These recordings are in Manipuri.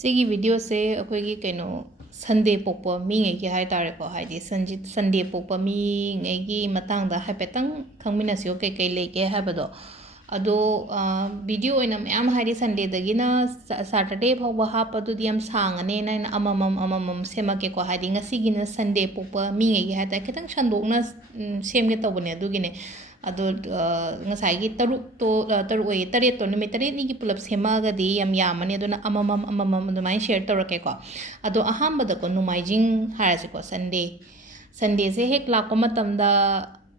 ꯁꯤꯒꯤ ꯚꯤꯗꯤꯑꯣꯁꯦ ꯑꯩꯈꯣꯏꯒꯤ ꯁꯟꯗꯦ ꯄꯣꯛꯄ ꯃꯤꯉꯩꯒꯤ ꯍꯥꯏꯇꯥꯔꯦꯀꯣ ꯍꯥꯏꯗꯤ ꯁꯟꯗꯦ ꯄꯣꯛꯄ ꯃꯤꯉꯩꯒꯤ ꯃꯇꯥꯡꯗ ꯍꯥꯏꯐꯦꯠꯇꯪ ꯈꯪꯃꯤꯟꯅꯁꯤꯌꯣ ꯀꯩꯀꯩ ꯂꯩꯒꯦ ꯍꯥꯏꯕꯗꯣ ꯑꯗꯣ ꯚꯤꯗꯤꯑꯣ ꯑꯣꯏꯅ ꯃꯌꯥꯝ ꯍꯥꯏꯗꯤ ꯁꯟꯗꯦꯗꯒꯤꯅ ꯁꯥꯇꯔꯗꯦ ꯐꯥꯎꯕ ꯍꯥꯞꯄꯗꯨꯗꯤ ꯌꯥꯝ ꯁꯥꯡꯉꯅꯦꯅ ꯑꯩꯅ ꯑꯃꯃꯝ ꯁꯦꯝꯃꯛꯀꯦꯀꯣ ꯍꯥꯏꯗꯤ ꯉꯁꯤꯒꯤꯅ ꯁꯟꯗꯦ ꯄꯣꯛꯄ ꯃꯤꯉꯩꯒꯤ ꯍꯥꯏꯇꯥꯔꯦ ꯈꯤꯇꯪ ꯁꯟꯗꯣꯛꯅ ꯁꯦꯝꯒꯦ ꯇꯧꯕꯅꯦ ꯑꯗꯨꯒꯤꯅꯦ ꯑꯗꯣ ꯉꯁꯥꯏꯒꯤ ꯇꯔꯨꯛ ꯑꯣꯏꯌꯦ ꯇꯔꯦꯠꯇꯣ ꯅꯨꯃꯤꯠ ꯇꯔꯦꯠꯅꯤꯒꯤ ꯄꯨꯂꯞ ꯁꯦꯝꯃꯛꯑꯒꯗꯤ ꯌꯥꯝ ꯌꯥꯝꯃꯅꯤ ꯑꯗꯨꯅ ꯑꯃꯃꯝ ꯑꯗꯨꯃꯥꯏꯅ ꯁꯦꯌꯔ ꯇꯧꯔꯛꯀꯦꯀꯣ ꯑꯗꯣ ꯑꯍꯥꯟꯕꯗꯀꯣ ꯅꯣꯡꯃꯥꯏꯖꯤꯡ ꯍꯥꯏꯔꯁꯤꯀꯣ ꯁꯟꯗꯦꯁꯦ ꯍꯦꯛ ꯂꯥꯛꯄ ꯃꯇꯝꯗ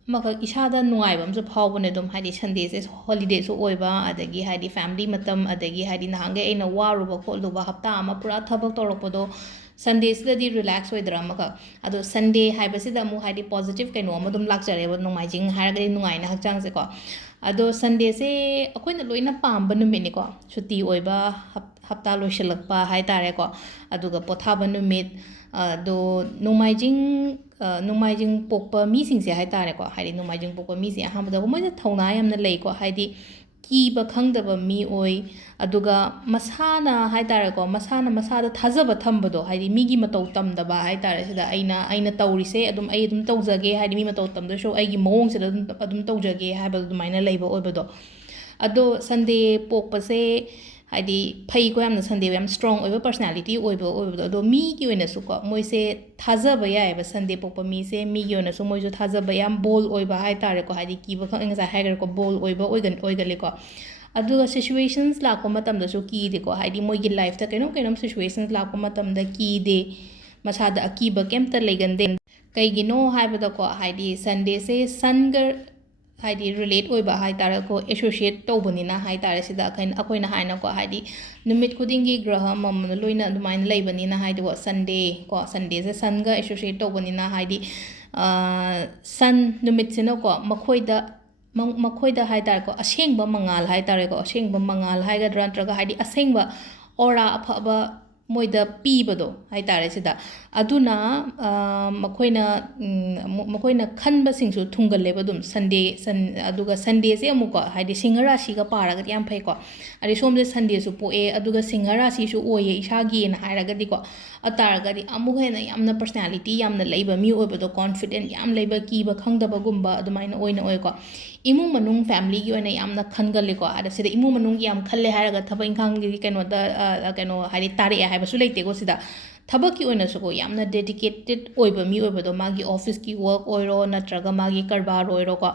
ꯑꯃꯈꯛ ꯏꯁꯥꯗ ꯅꯨꯡꯉꯥꯏꯕ ꯑꯃꯁꯨ ꯐꯥꯎꯕꯅꯦ ꯑꯗꯨꯝ ꯍꯥꯏꯗꯤ ꯁꯟꯗꯦꯁꯦ ꯍꯣꯂꯤꯗꯦꯁꯨ ꯑꯣꯏꯕ ꯑꯗꯒꯤ ꯍꯥꯏꯗꯤ ꯐꯦꯃꯤꯂꯤ ꯃꯇꯝ ꯑꯗꯒꯤ ꯍꯥꯏꯗꯤ ꯅꯍꯥꯟꯈꯩ ꯑꯩꯅ ꯋꯥꯔꯨꯕ ꯈꯣꯠꯂꯨꯕ ꯍꯞꯇꯥ ꯑꯃ ꯄꯨꯔꯥ ꯊꯕꯛ ꯇꯧꯔꯛꯄꯗꯣ ꯁꯟꯗꯦꯁꯤꯗꯗꯤ ꯔꯤꯂꯦꯛꯁ ꯑꯣꯏꯗ꯭ꯔꯥ ꯑꯃꯈꯛ ꯑꯗꯣ ꯁꯟꯗꯦ ꯍꯥꯏꯕꯁꯤꯗ ꯑꯃꯨꯛ ꯍꯥꯏꯗꯤ ꯄꯣꯖꯤꯇꯤቭ ꯀꯩꯅꯣ ꯑꯃ ꯑꯗꯨꯝ ꯂꯥꯛꯆꯔꯦꯕ ꯅꯣꯡꯃꯥꯏꯖꯤꯡ ꯍꯥꯏꯔꯒꯗꯤ ꯅꯨꯡꯉꯥꯏꯅ ꯍꯛꯆꯥꯡꯁꯦꯀꯣ ꯑꯗꯣ ꯁꯟꯗꯦꯁꯦ ꯑꯩꯈꯣꯏꯅ ꯂꯣꯏꯅ ꯄꯥꯝꯕ ꯅꯨꯃꯤꯠꯅꯤꯀꯣ ꯁꯨꯇꯤ ꯑꯣꯏꯕ ꯍꯞꯇꯥ ꯂꯣꯏꯁꯤꯜꯂꯛꯄ ꯍꯥꯏꯇꯥꯔꯦꯀꯣ ꯑꯗꯨꯒ ꯄꯣꯊꯥꯕ ꯅꯨꯃꯤꯠ ꯑꯗꯣ ꯅꯣꯡꯃꯥꯏꯖꯤꯡ ꯄꯣꯛꯄ ꯃꯤꯁꯤꯡꯁꯦ ꯍꯥꯏꯇꯥꯔꯦꯀꯣ ꯍꯥꯏꯗꯤ ꯅꯣꯡꯃꯥꯏꯖꯤꯡ ꯄꯣꯛꯄ ꯃꯤꯁꯦ ꯑꯍꯥꯟꯕꯗ ꯃꯣꯏꯅ ꯊꯧꯅꯥ ꯌꯥꯝꯅ ꯂꯩꯀꯣ ꯍꯥꯏꯗꯤ ꯀꯤꯕ ꯈꯪꯗꯕ ꯃꯤ ꯑꯣꯏ ꯑꯗꯨꯒ ꯃꯁꯥꯅ ꯍꯥꯏꯇꯥꯔꯦꯀꯣ ꯃꯁꯥꯗ ꯊꯥꯖꯕ ꯊꯝꯕꯗꯣ ꯍꯥꯏꯗꯤ ꯃꯤꯒꯤ ꯃꯇꯧꯇꯝꯗꯕ ꯍꯥꯏꯇꯥꯔꯦ ꯁꯤꯗ ꯑꯩꯅ ꯇꯧꯔꯤꯁꯦ ꯑꯩ ꯑꯗꯨꯝ ꯇꯧꯖꯒꯦ ꯍꯥꯏꯗꯤ ꯃꯤ ꯃꯇꯧ ꯇꯝꯗꯁꯨ ꯑꯩꯒꯤ ꯃꯑꯣꯡꯁꯤꯗ ꯑꯗꯨꯝ ꯇꯧꯖꯒꯦ ꯍꯥꯏꯕꯗꯣ ꯑꯗꯨꯃꯥꯏꯅ ꯂꯩꯕ ꯑꯣꯏꯕꯗꯣ ꯑꯗꯣ ꯁꯟꯗꯦ ꯄꯣꯛꯄꯁꯦ ꯍꯥꯏꯗꯤ ꯐꯩꯀꯣ ꯌꯥꯝꯅ ꯁꯟꯗꯦ ꯌꯥꯝ ꯁ꯭ꯇ꯭ꯔꯣꯡ ꯑꯣꯏꯕ ꯄꯔꯁꯅꯦꯂꯤꯇꯤ ꯑꯣꯏꯕꯗꯣ ꯑꯗꯣ ꯃꯤꯒꯤ ꯑꯣꯏꯅꯁꯨꯀꯣ ꯃꯣꯏꯁꯦ ꯊꯥꯖꯕ ꯌꯥꯏꯑꯕ ꯁꯟꯗे ꯄꯣꯛꯄ ꯃꯤꯁꯦ ꯃꯤꯒꯤ ꯑꯣꯏꯅꯁꯨ ꯃꯣꯏꯁꯨ ꯊꯥꯖꯕ ꯌꯥꯝ ꯕꯣꯜ ꯑꯣꯏꯕ ꯍꯥꯏꯇꯥꯔꯦꯀꯣ ꯍꯥꯏꯗꯤ ꯀꯤꯕ ꯈꯛ ꯉꯁꯥꯏ ꯍꯥꯏꯈ꯭ꯔꯦꯀꯣ ꯕꯣꯜ ꯑꯣꯏꯕ ꯑꯣꯏꯒꯜꯂꯤꯀꯣ ꯑꯗꯨꯒ ꯁꯤꯆꯨꯋꯦꯁꯟꯁ ꯂꯥꯛꯄ ꯃꯇꯝꯗꯁꯨ ꯀꯤꯗꯦꯀꯣ ꯍꯥꯏꯗꯤ ꯃꯣꯏꯒꯤ ꯂꯥꯏꯐꯇ ꯀꯩꯅꯣꯝ ꯁꯤꯆꯨꯋꯦꯁꯟꯁ ꯂꯥꯛꯄ ꯃꯇꯝꯗ ꯀꯤꯗꯦ ꯃꯁꯥꯗ ꯑꯀꯤꯕ ꯀꯩꯝꯇ ꯂꯩꯒꯟꯗꯦ ꯀꯩꯒꯤꯅꯣ ꯍꯥꯏꯕꯗꯀꯣ ꯍꯥꯏꯗꯤ ꯁꯟꯗꯦꯁꯦ ꯁꯟꯒ ꯍꯥꯏꯗꯤ ꯔꯤꯂꯦꯠ ꯑꯣꯏꯕ ꯍꯥꯏꯇꯥꯔꯦꯀꯣ ꯑꯦꯁꯣꯁꯤꯌꯦꯠ ꯇꯧꯕꯅꯤꯅ ꯍꯥꯏꯇꯥꯔꯦ ꯁꯤꯗ ꯑꯩꯈꯣꯏꯅ ꯍꯥꯏꯅꯀꯣ ꯍꯥꯏꯗꯤ ꯅꯨꯃꯤꯠ ꯈꯨꯗꯤꯡꯒꯤ ꯒ꯭ꯔꯍ ꯑꯃꯃꯝꯗ ꯂꯣꯏꯅ ꯑꯗꯨꯃꯥꯏꯅ ꯂꯩꯕꯅꯤꯅ ꯍꯥꯏꯗꯤꯀꯣ ꯁꯟꯗꯦꯁꯦ ꯁꯟꯒ ꯑꯦꯁꯣꯁꯤꯌꯦꯠ ꯇꯧꯕꯅꯤ나 ꯍꯥꯏꯗꯤ ꯁꯟ ꯅꯨꯃꯤꯠꯁꯤꯅꯀꯣ ꯃꯈꯣꯏꯗ ꯍꯥꯏꯇꯥꯔꯦꯀꯣ ꯑꯁꯦꯡꯕ ꯃꯉꯥꯜ ꯍꯥꯏꯇꯥꯔꯦꯀꯣ ꯑꯁꯦꯡꯕ ꯃꯉꯥꯜ ꯍꯥꯏꯒꯗ꯭ꯔꯥ ꯅꯠꯇ꯭ꯔꯒ ꯍꯥꯏꯗꯤ ꯑꯁꯦꯡꯕ ꯑꯣꯔꯥ ꯑꯐꯕ ꯃꯣꯏꯗ ꯄꯤꯕꯗꯣ ꯍꯥꯏꯇꯥꯔꯦ ꯁꯤꯗ ꯑꯗꯨꯅ ꯃꯈꯣꯏꯅ ꯈꯟꯕꯁꯤꯡꯁꯨ ꯊꯨꯡꯒꯜꯂꯦꯕ ꯑꯗꯨꯝ ꯑꯗꯨꯒ ꯁꯟꯗꯦꯁꯦ ꯑꯃꯨꯛꯀꯣ ꯍꯥꯏꯗꯤ ꯁꯤꯡꯍ ꯔꯥశꯤꯒ ꯄꯥꯔꯒꯗꯤ ꯌꯥꯝ ꯐꯩꯀꯣ ꯑꯗꯩ ꯁꯣꯝꯁꯦ ꯁꯟꯗꯦꯁꯨ ꯄꯣꯛꯑꯦ ꯑꯗꯨꯒ ꯁꯤꯡꯍ ꯔꯥశꯤꯁꯨ ꯑꯣꯏꯌꯦ ꯏꯁꯥꯒꯤꯅ ꯍꯥꯏꯔꯒꯗꯤꯀꯣ ꯑꯇꯥꯔꯒꯗꯤ ꯑꯃꯨꯛ ꯍꯦꯟꯅ ꯌꯥꯝꯅ ꯄꯔꯁꯅꯦꯂꯤꯇꯤ ꯌꯥꯝꯅ ꯂꯩꯕ ꯃꯤ ꯑꯣꯏꯕꯗꯣ ꯀꯣꯟꯐꯤꯗꯦꯟ ꯌꯥꯝ ꯂꯩꯕ ꯀꯤꯕ ꯈꯪꯗꯕꯒꯨꯝꯕ ꯑꯗꯨꯃꯥꯏꯅ ꯑꯣꯏꯀꯣ ꯏꯃꯨꯡ ꯃꯅꯨꯡ ꯐꯦꯃꯤꯂꯤꯒꯤ ꯑꯣꯏꯅ ꯌꯥꯝꯅ ꯈꯟꯒꯜꯂꯦꯀꯣ ꯑꯗ ꯁꯤꯗ ꯏꯃꯨꯡ ꯃꯅꯨꯡꯒꯤ ꯌꯥꯝ ꯈꯜꯂꯦ ꯍꯥꯏꯔꯒ ꯊꯕꯛ ꯏꯪꯈꯥꯡꯒꯤ ꯍꯥꯏꯗꯤ ꯇꯥꯔꯛꯑꯦ ꯍꯥꯏꯕꯁꯨ ꯂꯩꯇꯦꯀꯣ ꯁꯤꯗ ꯊꯕꯛꯀꯤ ꯑꯣꯏꯅꯁꯨꯀꯣ ꯌꯥꯝꯅ ꯗꯦꯗꯤꯀꯦꯇꯦꯠ ꯑꯣꯏꯕ ꯃꯤ ꯑꯣꯏꯕꯗꯣ ꯃꯥꯒꯤ ꯑꯣꯐꯤꯁꯀꯤ ꯋꯔꯛ ꯑꯣꯏꯔꯣ ꯅꯠꯇ꯭ꯔꯒ ꯃꯥꯒꯤ ꯀꯔꯕꯥꯔ ꯑꯣꯏꯔꯣꯀꯣ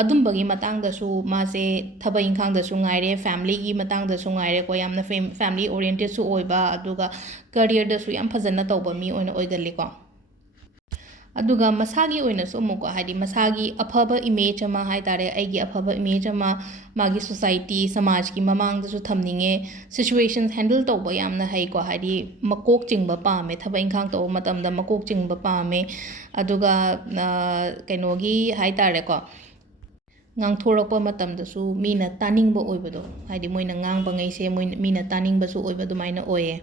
ꯑꯗꯨꯝꯕꯒꯤ ꯃꯇꯥꯡꯗꯁꯨ ꯃꯥꯁꯦ ꯊꯕꯛ ꯏꯪꯈꯥꯡꯗꯁꯨ ꯉꯥꯏꯔꯦ ꯐꯦꯃꯤꯂꯤꯒꯤ ꯃꯇꯥꯡꯗꯁꯨ ꯉꯥꯏꯔꯦꯀꯣ ꯌꯥꯝꯅ ꯐꯦꯃꯤꯂꯤ ꯑꯣꯔꯤꯌꯦꯟꯇꯦꯠꯁꯨ ꯑꯣꯏꯕ ꯑꯗꯨꯒ ꯀꯔꯤꯌꯔꯗꯁꯨ ꯌꯥꯝ ꯐꯖꯅ ꯇꯧꯕ ꯃꯤ ꯑꯣꯏꯅ ꯑꯣꯏꯒꯜꯂꯤꯀꯣ ꯑꯗꯨꯒ ꯃꯁꯥꯒꯤ ꯑꯣꯏꯅꯁꯨ ꯑꯃꯨꯛꯀꯣ ꯍꯥꯏꯗꯤ ꯃꯁꯥꯒꯤ ꯑꯐꯕ ꯏꯃꯦꯖ ꯑꯃ ꯍꯥꯏꯇꯥꯔꯦ ꯑꯩꯒꯤ ꯑꯐꯕ ꯏꯃꯦꯖ ꯑꯃ ꯃꯥꯒꯤ ꯁꯣꯁꯥꯏꯇꯤ ꯁꯃꯥꯖꯀꯤ ꯃꯃꯥꯡꯗꯁꯨ ꯊꯝꯅꯤꯡꯉꯦ ꯁꯤꯆꯨꯋꯦꯁꯟ ꯍꯦꯟꯗꯜ ꯇꯧꯕ ꯌꯥꯝꯅ ꯍꯩꯀꯣ ꯍꯥꯏꯗꯤ ꯃꯀꯣꯛ ꯆꯤꯡꯕ ꯄꯥꯝꯃꯦ ꯊꯕꯛ ꯏꯪꯈꯥꯡ ꯇꯧꯕꯃꯇꯝꯗ ꯃꯀꯣꯛ ꯆꯤꯡꯕ ꯄꯥꯝꯃꯦ ꯑꯗꯨꯒ ꯍꯥꯏꯇꯥꯔꯦꯀꯣ ꯉꯥꯡꯊꯣꯔꯛꯄ ꯃꯇꯝꯗꯁꯨ ꯃꯤꯅ ꯇꯥꯅꯤꯡꯕ ꯑꯣꯏꯕꯗꯣ ꯍꯥꯏꯗꯤ ꯃꯣꯏꯅ ꯉꯥꯡꯕꯉꯩꯁꯦ ꯃꯤꯅ ꯇꯥꯅꯤꯡꯕꯁꯨ ꯑꯣꯏꯕ ꯑꯗꯨꯃꯥꯏꯅ ꯑꯣꯏꯌꯦ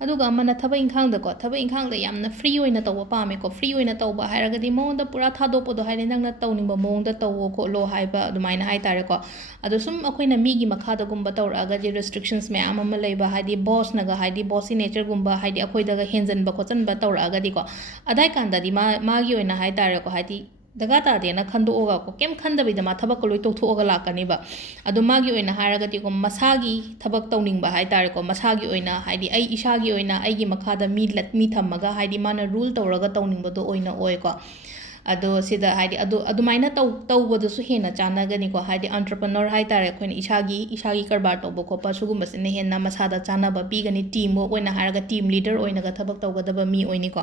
ꯑꯗꯨꯒ ꯑꯃꯅ ꯊꯕꯛ ꯏꯪꯈꯥꯡꯗ ꯌꯥꯝꯅ ꯐ꯭ꯔꯤ ꯑꯣꯏꯅ ꯇꯧꯕ ꯄꯥꯝꯃꯦꯀꯣ ꯐ꯭ꯔꯤ ꯑꯣꯏꯅ ꯇꯧꯕ ꯍꯥꯏꯔꯒꯗꯤ ꯃꯉꯣꯟꯗ ꯄꯨꯔꯥ ꯊꯥꯗꯣꯛꯄꯗꯣ ꯍꯥꯏꯗꯤ ꯅꯪꯅ ꯇꯧꯅꯤꯡꯕ ꯃꯑꯣꯡꯗ ꯇꯧꯋꯣ ꯈꯣꯠꯂꯣ ꯍꯥꯏꯕ ꯑꯗꯨꯃꯥꯏꯅ ꯍꯥꯏꯇꯥꯔꯦꯀꯣ ꯑꯗꯣ ꯁꯨꯝ ꯑꯩꯈꯣꯏꯅ ꯃꯤꯒꯤ ꯃꯈꯥꯗꯒꯨꯝꯕ ꯇꯧꯔꯛꯑꯒꯗꯤ ꯔꯦꯁꯇ꯭ꯔꯤꯛꯁꯟꯁ ꯃꯌꯥꯝ ꯑꯃ ꯂꯩꯕ ꯍꯥꯏꯗꯤ ꯕꯣꯁꯤ ꯅꯦꯆꯔꯒꯨꯝꯕ ꯍꯥꯏꯗꯤ ꯑꯩꯈꯣꯏꯗꯒ ꯍꯦꯟꯖꯟꯕ ꯈꯣꯠꯆꯟꯕ ꯇꯧꯔꯛꯑꯒꯗꯤꯀꯣ ꯑꯗꯥꯏ ꯀꯥꯟꯗꯗꯤ ꯃꯥꯒꯤ ꯑꯣꯏꯅ ꯍꯥꯏꯇꯥꯔꯦꯀꯣ ꯍꯥꯏꯗꯤ ꯗꯔꯀꯥꯔ ꯇꯥꯗꯦꯅ ꯈꯟꯗꯣꯛꯑꯒꯀꯣ ꯀꯩꯝ ꯈꯟꯗꯕꯤꯗ ꯃꯥ ꯊꯕꯛꯀ ꯂꯣꯏ ꯇꯧꯊꯣꯛꯑꯒ ꯂꯥꯛꯀꯅꯤꯕ ꯑꯗꯣ ꯃꯥꯒꯤ ꯑꯣꯏꯅ ꯍꯥꯏꯔꯒꯗꯤꯀꯣ ꯃꯁꯥꯒꯤ ಥꯕꯛ ꯇꯧꯅꯤꯡꯕ ꯍꯥꯏꯇꯥꯔꯦꯀꯣ ꯃꯁꯥꯒꯤ ꯑꯣꯏꯅ ꯍꯥꯏꯗꯤ ꯑꯩ ꯏꯁꯥꯒꯤ ꯑꯣꯏꯅ ꯑꯩꯒꯤ ꯃꯈꯥꯗ ꯃꯤ ꯊꯝꯃꯒ ꯍꯥꯏꯗꯤ ꯃꯥꯅ ꯔꯨꯜ ꯇꯧꯔꯒ ꯇꯧꯅꯤꯡꯕꯗꯣ ꯑꯣꯏꯅ ꯑꯣꯏꯀꯣ ꯑꯗꯣ ꯁꯤꯗ ꯍꯥꯏꯗꯤ ꯑꯗꯨꯃꯥꯏꯅ ꯇꯧꯕꯗꯁꯨ ꯍꯦꯟꯅ ꯆꯥꯟꯅꯒꯅꯤꯀꯣ ꯍꯥꯏꯗꯤ ꯑꯟꯇꯔꯄ꯭ꯔꯅꯔ ꯍꯥꯏꯇꯥꯔꯦ ꯑꯩꯈꯣꯏꯅ ꯏꯁꯥꯒꯤ ꯀꯔꯕꯥꯔ ꯇꯧꯕ ꯈꯣꯠꯄ ꯁꯤꯒꯨꯝꯕꯁꯤꯅ ꯍꯦꯟꯅ ꯃꯁꯥꯗ ꯆꯥꯟꯅꯕ ꯄꯤꯒꯅꯤ ꯇꯤꯝ ꯋꯔꯛ ꯑꯣꯏꯅ ꯍꯥꯏꯔꯒ ꯇꯤꯝ ꯂꯤꯗꯔ ꯑꯣꯏꯅꯒ ꯊꯕꯛ ꯇꯧꯒꯗꯕ ꯃꯤ ꯑꯣꯏꯅꯤꯀꯣ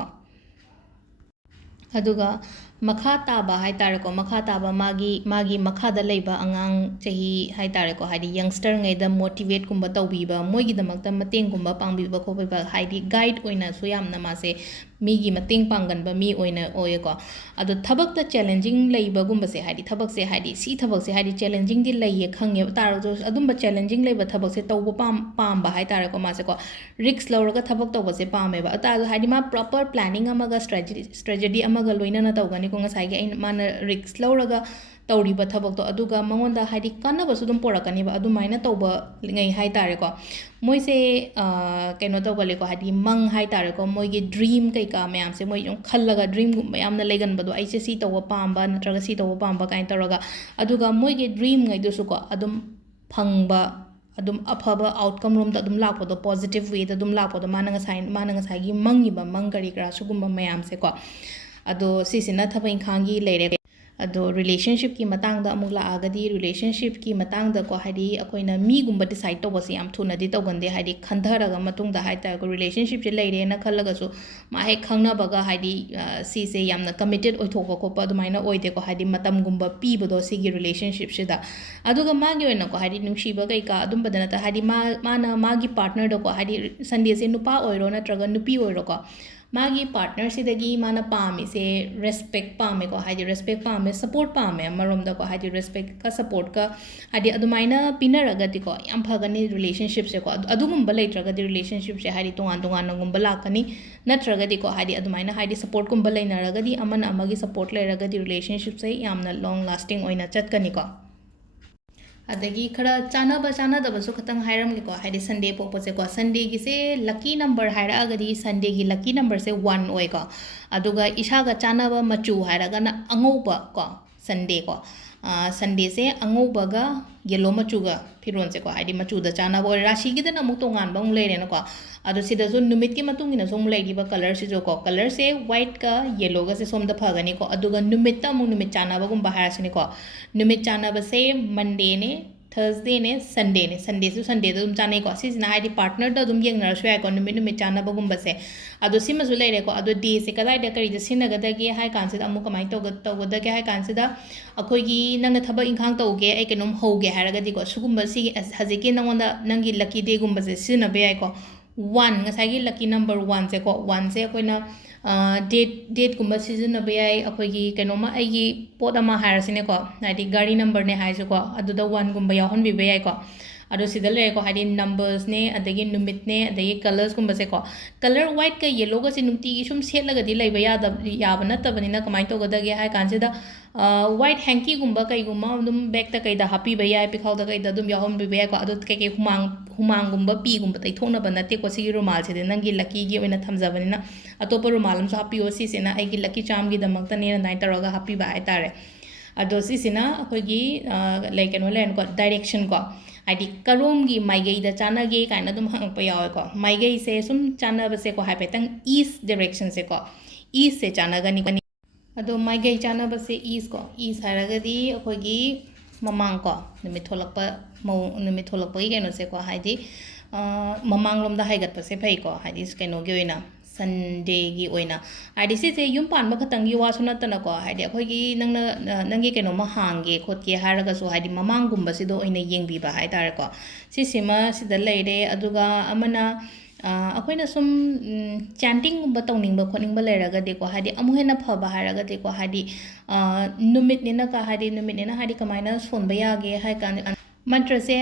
ꯑꯗꯨꯒ ꯃꯈꯥ ꯇꯥꯕ ꯍꯥꯏꯇꯥꯔꯦꯀꯣ ꯃꯈꯥ ꯇꯥꯕ ꯃꯥꯒꯤ ꯃꯈꯥꯗ ꯂꯩꯕ ꯑꯉꯥꯡ ꯆꯍꯤ ꯍꯥꯏꯇꯥꯔꯦꯀꯣ ꯍꯥꯏꯗꯤ ꯌꯪꯁꯇꯔꯉꯩꯗ ꯃꯣꯇꯤꯚꯦꯠꯀꯨꯝꯕ ꯇꯧꯕꯤꯕ ꯃꯣꯏꯒꯤꯗꯃꯛꯇ ꯃꯇꯦꯡꯒꯨꯝꯕ ꯄꯥꯡꯕꯤꯕ ꯈꯣꯠꯄꯤꯕ ꯍꯥꯏꯗꯤ ꯒꯥꯏꯗ ꯑꯣꯏꯅꯁꯨ ꯌꯥꯝꯅ ꯃꯥꯁꯦ ꯃꯤꯒꯤ ꯃꯇꯦꯡ ꯄꯥꯡꯒꯟꯕ ꯃꯤ ꯑꯣꯏꯅ ꯑꯣꯏꯌꯦꯀꯣ ꯑꯗꯣ ꯊꯕꯛꯇ ꯆꯦꯂꯦꯟꯖꯤꯡ ꯂꯩꯕꯒꯨꯝꯕꯁꯦ ꯍꯥꯏꯗꯤ ꯊꯕꯛꯁꯦ ꯍꯥꯏꯗꯤ ꯊꯕꯛꯁꯦ ꯍꯥꯏꯗꯤ ꯆꯦꯂꯦꯟꯖꯤꯡꯗꯤ ꯂꯩꯌꯦ ꯈꯪꯉꯦꯕ ꯇꯥꯔꯒꯁꯨ ꯑꯗꯨꯝꯕ ꯆꯦꯂꯦꯟꯖꯤꯡ ꯂꯩꯕ ꯊꯕꯛꯁꯦ ꯇꯧꯕ ꯄꯥꯝꯕ ꯍꯥꯏꯇꯥꯔꯦꯀꯣ ꯃꯥꯁꯦꯀꯣ ꯔꯤꯛꯁ ꯂꯧꯔꯒ ꯊꯕꯛ ꯇꯧꯕꯁꯦ ꯄꯥꯝꯃꯦꯕ ꯑꯇꯥꯔꯁꯨ ꯍꯥꯏꯗꯤ ꯃꯥ ꯄ꯭ꯔꯣꯄꯔ ꯄ꯭ꯂꯥꯅꯤꯡ ꯑꯃꯒ ꯁ꯭ꯇ꯭ꯔꯦꯇꯦꯖꯤ ꯑꯃꯒ ꯂꯣꯏꯅꯅ ꯇꯧꯒꯅꯤꯀꯣ ꯉꯁꯥꯏꯒꯤ ꯃꯥꯅ ꯔꯤꯛꯁ ꯂꯧꯔꯒ ꯇꯧꯔꯤꯕ ꯊꯕꯛꯇꯣ ꯑꯗꯨꯒ ꯃꯉꯣꯟꯗ ꯍꯥꯏꯗꯤ ꯀꯥꯟꯅꯕꯁꯨ ꯑꯗꯨꯝ ꯄꯣꯔꯛꯀꯅꯤꯕ ꯑꯗꯨꯃꯥꯏꯅ ꯇꯧꯕ ꯉꯩ ꯍꯥꯏꯇꯥꯔꯦꯀꯣ ꯃꯣꯏꯁꯦ ꯀꯩꯅꯣ ꯇꯧꯒꯜꯂꯦꯀꯣ ꯍꯥꯏꯗꯤ ꯃꯪ ꯍꯥꯏꯇꯥꯔꯦꯀꯣ ꯃꯣꯏꯒꯤ ꯗ꯭ꯔꯤꯝ ꯀꯩꯀꯥ ꯃꯌꯥꯝꯁꯦ ꯃꯣꯏ ꯑꯗꯨꯝ ꯈꯜꯂꯒ ꯗ꯭ꯔꯤꯝꯒꯨꯝꯕ ꯌꯥꯝꯅ ꯂꯩꯒꯟꯕꯗꯣ ꯑꯩꯁꯦ ꯁꯤ ꯇꯧꯕ ꯄꯥꯝꯕ ꯅꯠꯇ꯭ꯔꯒ ꯁꯤ ꯇꯧꯕ ꯄꯥꯝꯕ ꯀꯥꯏꯅ ꯇꯧꯔꯒ ꯑꯗꯨꯒ ꯃꯣꯏꯒꯤ ꯗ꯭ꯔꯤꯝꯉꯩꯗꯨꯁꯨꯀꯣ ꯑꯗꯨꯝ ꯐꯪꯕ ꯑꯗꯨꯝ ꯑꯐꯕ ꯑꯥꯎꯠꯀꯝ ꯔꯣꯝꯗ ꯑꯗꯨꯝ ꯂꯥꯛꯄꯗꯣ ꯄꯣꯖꯤꯇꯤቭ ꯋꯦꯗ ꯑꯗꯨꯝ ꯂꯥꯛꯄꯗꯣ ꯃꯥꯅ ꯉꯁꯥꯏꯒꯤ ꯃꯪꯉꯤꯕ ꯃꯪ ꯀꯔꯤ ꯀꯔꯥ ꯁꯤꯒꯨꯝꯕ ꯃꯌꯥꯝꯁꯦꯀꯣ ꯑꯗꯣ ꯁꯤꯁꯤꯅ ꯊꯕꯛ ꯏꯪꯈꯥꯡꯒꯤ ꯂꯩꯔꯦ ꯑꯗꯣ ꯔꯤꯂꯦꯁꯟꯁꯤꯞꯀꯤ ꯃꯇꯥꯡꯗ ꯑꯃꯨꯛ ꯂꯥꯛꯑꯒꯗꯤ ꯔꯤꯂꯦꯁꯟꯁꯤꯞꯀꯤ ꯃꯇꯥꯡꯗꯀꯣ ꯍꯥꯏꯗꯤ ꯑꯩꯈꯣꯏꯅ ꯃꯤꯒꯨꯝꯕ ꯗꯤꯁꯥꯏꯠ ꯇꯧꯕꯁꯦ ꯌꯥꯝ ꯊꯨꯅꯗꯤ ꯇꯧꯒꯟꯗꯦ ꯍꯥꯏꯗꯤ ꯈꯟꯊꯔꯒ ꯃꯇꯨꯡꯗ ꯍꯥꯏꯇꯥꯔꯦꯀꯣ ꯔꯤꯂꯦꯁꯟꯁꯤꯞꯁꯦ ꯂꯩꯔꯦꯅ ꯈꯜꯂꯒꯁꯨ ꯃꯥ ꯍꯦꯛ ꯈꯪꯅꯕꯒ ꯍꯥꯏꯗꯤ ꯁꯤꯁꯦ ꯌꯥꯝꯅ ꯀꯃꯤꯇꯦꯠ ꯑꯣꯏꯊꯣꯛꯄ ꯈꯣꯠꯄ ꯑꯗꯨꯃꯥꯏꯅ ꯑꯣꯏꯗꯦꯀꯣ ꯍꯥꯏꯗꯤ ꯃꯇꯝꯒꯨꯝꯕ ꯄꯤꯕꯗꯣ ꯁꯤꯒꯤ ꯔꯤꯂꯦꯁꯟꯁꯤꯞꯁꯤꯗ ꯑꯗꯨꯒ ꯃꯥꯒꯤ ꯑꯣꯏꯅꯀꯣ ꯍꯥꯏꯗꯤ ꯅꯨꯡꯁꯤꯕ ꯀꯩꯀꯥ ꯑꯗꯨꯝꯕꯗ ꯅꯠꯇ ꯍꯥꯏꯗꯤ ꯃꯥꯅ ꯃꯥꯒꯤ ꯄꯥꯔꯠꯅꯔꯗꯀꯣ ꯍꯥꯏꯗꯤ ꯁꯟꯗꯦꯁꯦ ꯅꯨꯄꯥ ꯑꯣꯏꯔꯣ ꯅꯠꯇ꯭ꯔꯒ ꯅꯨꯄꯤ ꯑꯣꯏꯔꯣꯀꯣ ꯃꯥꯒꯤ ꯄꯥꯔꯠꯅꯔꯁꯤꯗꯒꯤ ꯃꯥꯅ ꯄꯥꯝꯃꯤꯁꯦ ꯔꯦꯁꯄꯦꯛ ꯄꯥꯝꯃꯦꯀꯣ ꯍꯥꯏꯗꯤ ꯔꯦꯁꯄꯦꯛ ꯄꯥꯝꯃꯦ ꯁꯞꯄꯣꯔꯠ ꯄꯥꯝꯃꯦ ꯑꯃꯔꯣꯝꯗꯀꯣ ꯍꯥꯏꯗꯤ ꯔꯦꯁꯄꯦꯛꯀ ꯁꯞꯄꯣꯔꯠꯀ ꯍꯥꯏꯗꯤ ꯑꯗꯨꯃꯥꯏꯅ ꯄꯤꯅꯔꯒꯗꯤꯀꯣ ꯌꯥꯝ ꯐꯒꯅꯤ ꯔꯤꯂꯦꯁꯟꯁꯤꯞꯁꯦꯀꯣ ꯑꯗꯨꯒꯨꯝꯕ ꯂꯩꯇ꯭ꯔꯒꯗꯤ ꯔꯤꯂꯦꯁꯟꯁꯤꯞꯁꯦ ꯍꯥꯏꯗꯤ ꯇꯣꯉꯥꯟ ꯇꯣꯉꯥꯟꯅꯒꯨꯝꯕ ꯂꯥꯛꯀꯅꯤ ꯅꯠꯇ꯭ꯔꯒꯗꯤꯀꯣ ꯍꯥꯏꯗꯤ ꯑꯗꯨꯃꯥꯏꯅ ꯍꯥꯏꯗꯤ ꯁꯞꯄꯣꯔꯠꯀꯨꯝꯕ ꯂꯩꯅꯔꯒꯗꯤ ꯑꯃꯅ ꯑꯃꯒꯤ ꯁꯞꯄꯣꯔꯠ ꯂꯩꯔꯒꯗꯤ ꯔꯤꯂꯦꯁꯟꯁꯤꯞꯁꯦ ꯌꯥꯝꯅ ꯂꯣꯡ ꯂꯥꯁꯇꯤꯡ ꯑꯣꯏꯅ ꯆꯠꯀꯅꯤꯀꯣ ꯑꯗꯒꯤ ꯈꯔ ꯆꯥꯟꯅꯗꯕꯁꯨ ꯈꯇꯪ ꯍꯥꯏꯔꯝꯒꯦꯀꯣ ꯍꯥꯏꯗꯤ ꯁꯟꯗे ꯄꯣꯛꯄꯁꯦꯀꯣ ꯁꯟꯗꯦꯒꯤꯁꯦ ꯂꯛꯀꯤ ꯅꯝꯕꯔ ꯍꯥꯏꯔꯛꯑꯒꯗꯤ ꯁꯟꯗꯦꯒꯤ ꯂꯛꯀꯤ ꯅꯝꯕꯔꯁꯦ 1 ꯑꯣꯏꯀꯣ ꯑꯗꯨꯒ ꯏꯁꯥꯒ ꯆꯥꯟꯅꯕ ꯃꯆꯨ ꯍꯥꯏꯔꯒꯅ ꯑꯉꯧꯕ ꯀꯣ ꯁꯟꯗꯦꯀꯣ ꯁꯟꯗꯦꯁꯦ ꯑꯉꯧꯕꯒ ꯌꯦꯜꯂꯣ ꯃꯆꯨꯒ ꯐꯤꯔꯣꯟꯁꯦꯀꯣ ꯍꯥꯏꯗꯤ ꯃꯆꯨꯗ ꯆꯥꯟꯅꯕ ꯑꯣꯏꯔꯦ ꯔꯥಶꯤꯒꯤꯗꯅ ꯑꯃꯨꯛ ꯇꯣꯉꯥꯟꯕ ꯑꯃꯨꯛ ꯂꯩꯔꯦꯅꯀꯣ ꯑꯗꯣ ꯁꯤꯗꯁꯨ ꯅꯨꯃꯤꯠꯀꯤ ꯃꯇꯨꯡ ꯏꯟꯅꯁꯨ ꯑꯃꯨꯛ ꯂꯩꯔꯤꯕ ꯀꯂꯔꯁꯤꯁꯨꯀꯣ ꯀꯂꯔꯁꯦ ꯋꯥꯏꯠꯀ ꯌꯦꯜꯂꯣꯒꯁꯦ ꯁꯣꯝꯗ ꯐꯒꯅꯤꯀꯣ ꯑꯗꯨꯒ ꯅꯨꯃꯤꯠꯇ ꯑꯃꯨꯛ ꯅꯨꯃꯤꯠ ꯆꯥꯟꯅꯕꯒꯨꯝꯕ ꯍꯥꯏꯔꯁꯤꯅꯤꯀꯣ ꯅꯨꯃꯤꯠ ꯆꯥꯟꯅꯕꯁꯦ ꯃꯟꯗꯦꯅꯦ ꯊꯔꯁꯗꯦꯅꯦ ꯁꯟꯗꯦꯅꯦ ꯁꯟꯗꯦꯁꯨ ꯁꯟꯗꯦꯗ ꯑꯗꯨꯝ ꯆꯥꯅꯩꯀꯣ ꯁꯤꯁꯤꯅ ꯍꯥꯏꯗꯤ ꯄꯥꯔꯠꯅꯔꯗ ꯑꯗꯨꯝ ꯌꯦꯡꯅꯔꯁꯨ ꯌꯥꯏꯀꯣ ꯅꯨꯃꯤꯠ ꯆꯥꯟꯅꯕꯒꯨꯝꯕꯁꯦ ꯑꯗꯣ ꯁꯤꯃꯁꯨ ꯂꯩꯔꯦꯀꯣ ꯑꯗꯣ ꯗꯦꯁꯦ ꯀꯗꯥꯏꯗ ꯀꯔꯤꯗ ꯁꯤꯖꯤꯟꯅꯒꯗꯒꯦ ꯍꯥꯏ ꯀꯥꯟꯁꯤꯗ ꯑꯃꯨꯛ ꯀꯃꯥꯏꯅ ꯇꯧꯒꯗꯒꯦ ꯍꯥꯏ ꯀꯥꯟꯁꯤꯗ ꯑꯩꯈꯣꯏꯒꯤ ꯅꯪꯅ ꯊꯕꯛ ꯏꯪꯈꯥꯡ ꯇꯧꯒꯦ ꯑꯩ ꯀꯩꯅꯣꯝ ꯍꯧꯒꯦ ꯍꯥꯏꯔꯒꯗꯤꯀꯣ ꯁꯤꯒꯨꯝꯕ ꯁꯤꯒꯤ ꯍꯧꯖꯤꯛꯀꯤ ꯅꯪꯉꯣꯟꯗ ꯅꯪꯒꯤ ꯂꯛꯀꯤ ꯗꯦꯒꯨꯝꯕꯁꯦ ꯁꯤꯖꯤꯟꯅꯕ ꯌꯥꯏꯀோ 1 ꯉꯁꯥꯏꯒꯤ ꯂꯛꯀꯤ ꯅꯝꯕꯔ 1ꯁꯦꯀꯣ 1ꯁꯦ ꯑꯩꯈꯣꯏꯅ ꯗꯦꯠꯀꯨꯝꯕ ꯁꯤꯖꯤꯟꯅꯕ ꯌꯥꯏ ꯑꯩꯈꯣꯏꯒꯤ ꯀꯩꯅꯣꯝꯃ ꯑꯩꯒꯤ ꯄꯣꯠ ꯑꯃ ꯍꯥꯏꯔꯁꯤꯅꯦꯀꯣ ꯍꯥꯏꯗꯤ ꯒꯥꯔꯤ ꯅꯝꯕꯔꯅꯦ ꯍꯥꯏꯔꯁꯨꯀꯣ ꯑꯗꯨꯗ 1ꯒꯨꯝꯕ ꯌꯥꯎꯍꯟꯕꯤꯕ ꯌꯥꯏꯀꯣ ꯑꯗꯣ ꯁꯤꯗ ꯂꯩꯔꯦꯀꯣ ꯍꯥꯏꯗꯤ ꯅꯝꯕꯔꯁꯅꯦ ꯑꯗꯒꯤ ꯅꯨꯃꯤꯠꯅꯦ ꯑꯗꯒꯤ ꯀꯂꯔꯁꯀꯨꯝꯕꯁꯦꯀꯣ ꯀꯂꯔ ꯋꯥꯏꯠꯀ ꯌꯦꯜꯂꯣꯒꯁꯦ ꯅꯨꯡꯇꯤꯒꯤ ꯁꯨꯝ ꯁꯦꯠꯂꯒꯗꯤ ꯂꯩꯕ ꯌꯥꯕ ꯅꯠꯇꯕꯅꯤꯅ ꯀꯃꯥꯏꯅ ꯇꯧꯒꯗꯒꯦ ꯍꯥꯏ ꯀꯥꯟꯁꯤꯗ ꯋꯥꯏꯠ ꯍꯦꯡꯀꯤꯒꯨꯝꯕ ꯀꯩꯒꯨꯝꯕ ꯑꯗꯨꯝ ꯕꯦꯛꯇ ꯀꯩꯗ ꯍꯥꯞꯄꯤꯕ ꯌꯥꯏ ꯄꯤꯈꯥꯎꯗ ꯀꯩꯗ ꯑꯗꯨꯝ ꯌꯥꯎꯍꯟꯕꯤꯕ ꯌꯥꯏꯀꯣ ꯑꯗꯣ ꯀꯩꯀꯩ ꯍꯨꯃꯥꯡꯒꯨꯝꯕ ꯄꯤꯒꯨꯝꯕ ꯇꯩꯊꯣꯛꯅꯕ ꯅꯠꯇꯦꯀꯣ ꯁꯤꯒꯤ ꯔꯨꯃꯥꯜꯁꯤꯗꯤ ꯅꯪꯒꯤ ꯂꯛꯀꯤꯒꯤ ꯑꯣꯏꯅ ꯊꯝꯖꯕꯅꯤ나 ꯑꯇꯣꯞꯄ ꯔꯨꯃꯥꯜ ꯑꯃꯁꯨ ꯍꯥꯞꯄꯤꯌꯣ ꯁꯤꯁꯤꯅ ꯑꯩꯒꯤ ꯂꯛꯀꯤ ꯆꯥꯝꯒꯤꯗꯃꯛꯇꯅꯦꯅ ꯑꯗꯨꯃꯥꯏꯅ ꯇꯧꯔꯒ ꯍꯥꯞꯄꯤꯕ ꯍꯥꯏꯇꯥꯔꯦ ꯑꯗꯣ ꯁꯤꯁꯤꯅ ꯑꯩꯈꯣꯏꯒꯤ ꯀꯩꯅꯣ ꯂꯩꯔꯅꯤꯀꯣ ꯗꯥꯏꯔꯦꯛꯁꯟꯀꯣ ꯍꯥꯏꯗꯤ ꯀꯔꯣꯝꯒꯤ ꯃꯥꯏꯀꯩꯗ ꯆꯥꯟꯅꯒꯦ ꯀꯥꯏꯅ ꯑꯗꯨꯝ ꯍꯪꯉꯛꯄ ꯌꯥꯎꯋꯦꯀꯣ ꯃꯥꯏꯀꯩꯁꯦ ꯁꯨꯝ ꯆꯥꯟꯅꯕꯁꯦꯀꯣ ꯍꯥꯏꯐꯦꯠꯇꯪ ꯏꯁ ꯗꯥꯏꯔꯦꯛꯁꯟꯁꯦꯀꯣ ꯏꯁꯁꯦ ꯆꯥꯟꯅꯒꯅꯤ ꯑꯗꯣ ꯃꯥꯏꯀꯩ ꯆꯥꯟꯅꯕꯁꯦ ꯏꯁꯀꯣ ꯏꯁ ꯍꯥꯏꯔꯒꯗꯤ ꯑꯩꯈꯣꯏꯒꯤ ꯃꯃꯥꯡꯀꯣ ꯅꯨꯃꯤꯠ ꯊꯣꯛꯂꯛꯄꯒꯤ ꯀꯩꯅꯣꯁꯦꯀꯣ ꯍꯥꯏꯗꯤ ꯃꯃꯥꯡꯂꯣꯝꯗ ꯍꯥꯏꯒꯠꯄꯁꯦ ꯐꯩꯀꯣ ꯍꯥꯏꯗꯤ ꯀꯩꯅꯣꯒꯤ ꯑꯣꯏꯅ ꯁꯟꯗꯦꯒꯤ ꯑꯣꯏꯅ ꯍꯥꯏꯗꯤ ꯁꯤꯁꯦ ꯌꯨꯝ ꯄꯥꯟꯕ ꯈꯛꯇꯪꯒꯤ ꯋꯥꯁꯨ ꯅꯠꯇꯅꯀꯣ ꯍꯥꯏꯗꯤ ꯑꯩꯈꯣꯏꯒꯤ ꯅꯪꯒꯤ ꯀꯩꯅꯣꯝꯃ ꯍꯥꯡꯒꯦ ꯈꯣꯠꯀꯦ ꯍꯥꯏꯔꯒꯁꯨ ꯍꯥꯏꯗꯤ ꯃꯃꯥꯡꯒꯨꯝꯕꯁꯤꯗ ꯑꯣꯏꯅ ꯌꯦꯡꯕꯤꯕ ꯍꯥꯏꯇꯥꯔꯦꯀꯣ ꯁꯤꯁꯤꯃ ꯁꯤꯗ ꯂꯩꯔꯦ ꯑꯗꯨꯒ ꯑꯃꯅ ꯑꯩꯈꯣꯏꯅ ꯁꯨꯝ ꯆꯥꯟꯇꯤꯡꯒꯨꯝꯕ ꯇꯧꯅꯤꯡꯕ ꯈꯣꯠꯅꯤꯡꯕ ꯂꯩꯔꯒꯗꯤꯀꯣ ꯍꯥꯏꯗꯤ ꯑꯃꯨꯛ ꯍꯦꯟꯅ ꯐꯕ ꯍꯥꯏꯔꯒꯗꯤꯀꯣ ꯍꯥꯏꯗꯤ ꯅꯨꯃꯤꯠꯅꯤꯅ ꯍꯥꯏꯗꯤ ꯀꯃꯥꯏꯅ ꯁꯣꯟꯕ ꯌꯥꯒꯦ ꯍꯥꯏ ꯀꯥꯟꯗ ꯃꯟꯇ꯭ꯔꯁꯦ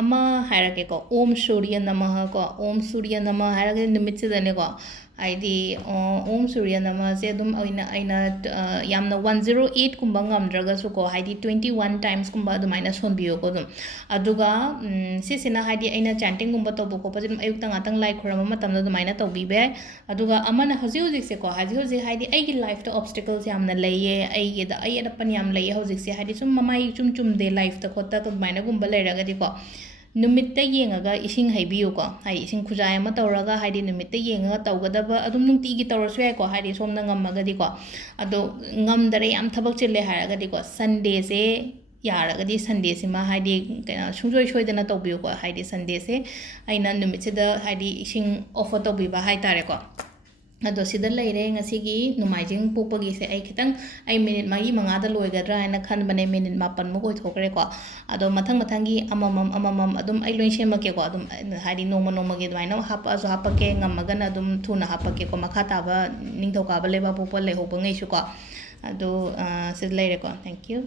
ꯑꯃ ꯍꯥꯏꯔꯛꯀꯦꯀꯣ ꯑꯣꯝ ꯁꯨꯔꯤꯌ ꯅꯃꯍ ꯀꯣ ꯑꯣꯝ ꯁꯨꯔꯤꯌ ꯅꯃ ꯍꯥꯏꯔꯒꯗꯤ ꯅꯨꯃꯤꯠꯁꯤꯗꯅꯦꯀꯣ ꯍꯥꯏꯗꯤ ꯑꯣꯝ ꯁꯨꯔꯤꯌ ꯅꯃꯁꯦ ꯑꯗꯨꯝ ꯑꯩꯅ ꯌꯥꯝꯅ 108ꯀꯨꯝꯕ ꯉꯝꯗ꯭ꯔꯒꯁꯨꯀꯣ ꯍꯥꯏꯗꯤ 21 ꯇꯥꯏꯝꯁꯀꯨꯝꯕ ꯑꯗꯨꯃꯥꯏꯅ ꯁꯣꯟꯕꯤꯌꯣꯀꯣ ꯑꯗꯨꯝ ꯑꯗꯨꯒ ꯁꯤꯁꯤꯅ ꯍꯥꯏꯗꯤ ꯑꯩꯅ ꯆꯥꯟꯇꯤꯡꯒꯨꯝꯕ ꯇꯧꯕ ꯈꯣꯠꯄꯁꯦ ꯑꯗꯨꯝ ꯑꯌꯨꯛꯇ ꯉꯥꯛꯇꯪ ꯂꯥꯏ ꯈꯣꯏꯔꯝꯕ ꯃꯇꯝꯗ ꯑꯗꯨꯃꯥꯏꯅ ꯇꯧꯕꯤꯕ ꯌꯥꯏ ꯑꯗꯨꯒ ꯑꯃꯅ ꯍꯧꯖꯤꯛꯁꯦꯀꯣ ꯍꯧꯖꯤꯛ ꯍꯥꯏꯗꯤ ꯑꯩꯒꯤ ꯂꯥꯏꯐꯇ ꯑꯣꯕꯁꯇꯤꯀꯜꯁ ꯌꯥꯝꯅ ꯂꯩꯌꯦ ꯑꯩ ꯑꯅꯞꯄꯟ ꯌꯥꯝ ꯂꯩꯌꯦ ꯍꯧꯖꯤꯛꯁꯦ ꯍꯥꯏꯗꯤ ꯁꯨꯝ ꯃꯃꯥꯏ ꯆꯨꯝꯗꯦ ꯂꯥꯏꯐꯇ ꯈꯣꯠꯇ ꯑꯗꯨꯃꯥꯏꯅꯒꯨꯝꯕ ꯂꯩꯔꯒꯗꯤꯀꯣ ꯅꯨꯃꯤꯠꯇ ꯌꯦꯡꯉꯒ ꯏꯁꯤꯡ ꯍꯩꯕꯤꯌꯨꯀꯣ ꯍꯥꯏꯗꯤ ꯏꯁꯤꯡ ꯈꯨꯖꯥꯏ ꯑꯃ ꯇꯧꯔꯒ ꯍꯥꯏꯗꯤ ꯅꯨꯃꯤꯠꯇ ꯌꯦꯡꯉꯒ ꯇꯧꯒꯗꯕ ꯑꯗꯨꯝ ꯅꯨꯡꯇꯤꯒꯤ ꯇꯧꯔꯁꯨ ꯌꯥꯏꯀꯣ ꯍꯥꯏꯗꯤ ꯁꯣꯝꯅ ꯉꯝꯃꯒꯗꯤꯀꯣ ꯑꯗꯣ ꯉꯝꯗꯔꯦ ꯌꯥꯝ ꯊꯕꯛ ꯆꯤꯜꯂꯦ ꯍꯥꯏꯔꯒꯗꯤꯀꯣ ꯁꯟꯗꯦꯁꯦ ꯌꯥꯔꯒꯗꯤ ꯁꯟꯗꯦꯁꯤꯃ ꯍꯥꯏꯗꯤ ꯀꯩꯅꯣ ꯁꯨꯡꯁꯣꯏ ꯁꯣꯏꯗꯅ ꯇꯧꯕꯤꯌꯨꯀꯣ ꯍꯥꯏꯗꯤ ꯁꯟꯗꯦꯁꯦ ꯑꯩꯅ ꯅꯨꯃꯤꯠꯁꯤꯗ ꯍꯥꯏꯗꯤ ꯏꯁꯤꯡ ꯑꯣꯐꯔ ꯇꯧꯕꯤꯕ ꯍꯥꯏꯇꯥꯔꯦꯀꯣ ꯑꯗꯣ ꯁꯤꯗ ꯂꯩꯔꯦ ꯉꯁꯤꯒꯤ ꯅꯣꯡꯃꯥꯏꯖꯤꯡ ꯄꯣꯛꯄꯒꯤꯁꯦ ꯑꯩ ꯃꯤꯅꯤꯠ 4-5ꯗ ꯂꯣꯏꯒꯗ꯭ꯔꯥ ꯍꯥꯏꯅ ꯈꯟꯕꯅꯦ ꯃꯤꯅꯤꯠ 7ꯃꯨꯛ ꯑꯣꯏꯊꯣꯛꯈ꯭ꯔꯦꯀꯣ ꯑꯗꯣ ꯃꯊꯪꯒꯤ ꯑꯃꯃꯝ ꯑꯗꯨꯝ ꯑꯩ ꯂꯣꯏ ꯁꯦꯝꯃꯛꯀꯦꯀꯣ ꯑꯗꯨꯝ ꯍꯥꯏꯗꯤ ꯅꯣꯡꯃꯒꯤ ꯑꯗꯨꯃꯥꯏꯅ ꯍꯥꯞꯄꯛꯑꯁꯨ ꯍꯥꯞꯄꯛꯀꯦ ꯉꯝꯃꯒꯅ ꯑꯗꯨꯝ ꯊꯨꯅ ꯍꯥꯞꯄꯛꯀꯦꯀꯣ ꯃꯈꯥ ꯇꯥꯕ ꯅꯤꯡꯊꯧꯀꯥꯕ ꯂꯩꯕꯥꯛ ꯄꯣꯛꯄ ꯂꯩꯍꯧꯕꯉꯩꯁꯨꯀꯣ ꯑꯗꯣ ꯁꯤꯗ ꯂꯩꯔꯦꯀꯣ ꯊꯦꯡꯛ ꯌꯨ